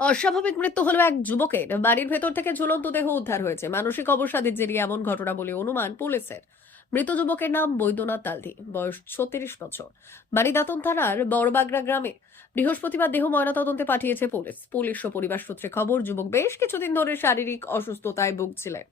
অস্বাভাবিক মৃত্যু হলো এক যুবকের। বাড়ির ভেতর থেকে ঝুলন্ত দেহ উদ্ধার হয়েছে। মানসিক অবসাদের জেরিয়ে এমন ঘটনা বলে অনুমান পুলিশের। মৃত যুবকের নাম বৈদ্যনাথ তালধি বয়স ছত্রিশ বছর। বাড়ি দাতন থানার বড়বাগড়া গ্রামে বৃহস্পতিবার দেহ ময়নাতদন্তে পাঠিয়েছে পুলিশ। পুলিশ ও পরিবার সূত্রে খবর, যুবক বেশ কিছুদিন ধরে শারীরিক অসুস্থতায় ভুগছিলেন।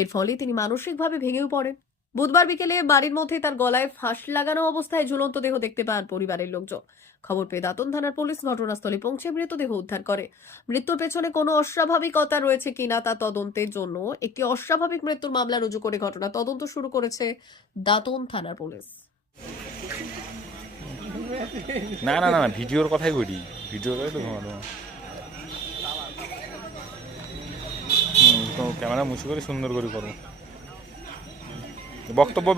এর ফলে তিনি মানসিকভাবে ভেঙেও পড়েন। বুধবার বিকেলে বাড়ির মধ্যে তার গলায় ফাঁস লাগানো অবস্থায় ঝুলন্ত দেহ দেখতে পান পরিবারের লোকজন। খবর পেয়ে দাতন থানার পুলিশ ঘটনাস্থলে পৌঁছে মৃতদেহ উদ্ধার করে। মৃত্যুর পেছনে কোনো অস্বাভাবিকতা রয়েছে কিনা তা তদন্তের জন্য একটি অস্বাভাবিক মৃত্যুর মামলা রুজু করে ঘটনা তদন্ত শুরু করেছে দাতন থানার পুলিশ। না না না ভিডিওর কথাই বলি। তো ক্যামেরা মুছে করে সুন্দর করে করব বক্তব্য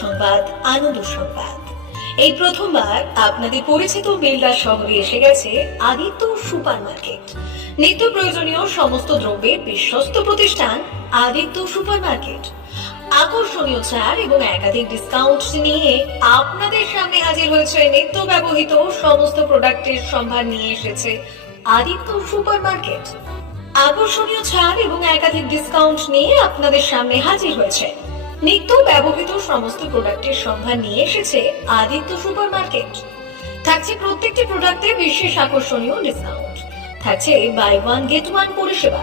সংবাদ, আনন্দ সংবাদ এই প্রথমবার আপনাদের পরিচিত বেলদা শহরে এসে গেছে আদিত্য সুপার মার্কেট নিত্য প্রয়োজনীয় সমস্ত দ্রব্যের বিশ্বস্ত প্রতিষ্ঠান আদিত্য সুপার মার্কেট আকর্ষণীয় ছাড় এবং একাধিক ডিসকাউন্ট নিয়ে আপনাদের সামনে হাজির হয়েছে নিত্য ব্যবহৃত সমস্ত প্রোডাক্টের সম্ভার নিয়ে এসেছে আদিত্য সুপার মার্কেট আকর্ষণীয় ছাড় এবং একাধিক ডিসকাউন্ট নিয়ে আপনাদের সামনে হাজির হয়েছে নিত্য ব্যবহৃত সমস্ত প্রোডাক্টের সম্ভার নিয়ে এসেছে আদিত্য সুপার মার্কেট থাকছে প্রত্যেকটি প্রোডাক্টে বিশেষ আকর্ষণীয় ডিসকাউন্ট থাকছে বাই ওয়ান গেট ওয়ান পরিষেবা।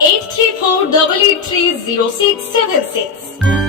834 W three zero six seven six.